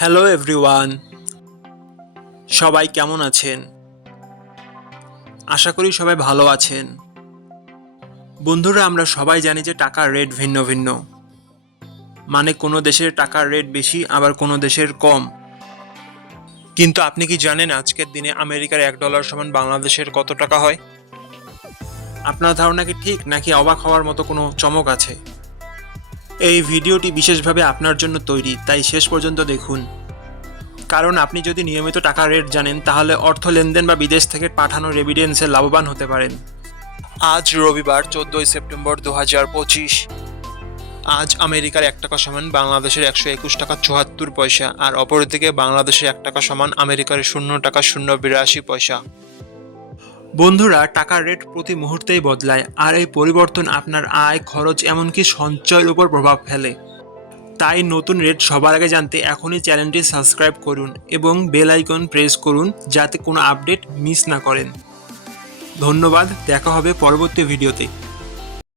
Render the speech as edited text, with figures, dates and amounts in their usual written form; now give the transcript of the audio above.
Hello everyone, সবাই কেমন আছেন? আশা করি সবাই ভালো আছেন। বন্ধুরা, আমরা সবাই জানি যে টাকার রেট ভিন্ন ভিন্ন। মানে কোনো দেশের টাকার রেট বেশি, আবার কোনো দেশের কম। কিন্তু আপনি কি জানেন আজকের দিনে আমেরিকার $1 সমান বাংলাদেশের কত টাকা হয়? আপনার ধারণা কি ঠিক, নাকি অবাক হওয়ার মতো কোনো চমক আছে? এই ভিডিওটি বিশেষভাবে আপনার জন্য তৈরি, তাই শেষ পর্যন্ত দেখুন। কারণ আপনি যদি নিয়মিত টাকার রেট জানেন, তাহলে অর্থ লেনদেন বা বিদেশ থেকে পাঠানো রেমিটেন্সে লাভবান হতে পারেন। আজ রবিবার 14 সেপ্টেম্বর 2025। আজ আমেরিকার $1 সমান বাংলাদেশের 121 টাকা 74 পয়সা, আর অপরদিকে বাংলাদেশের $1 সমান আমেরিকার $0.082। বন্ধুরা, টাকার রেট প্রতি মুহূর্তেই বদলায়, আর এই পরিবর্তন আপনার আয়, খরচ, এমনকি সঞ্চয়ের উপর প্রভাব ফেলে। তাই নতুন রেট সবার আগে জানতে এখনই চ্যানেলটি সাবস্ক্রাইব করুন এবং বেল আইকন প্রেস করুন, যাতে কোনো আপডেট মিস না করেন। ধন্যবাদ, দেখা হবে পরবর্তী ভিডিওতে।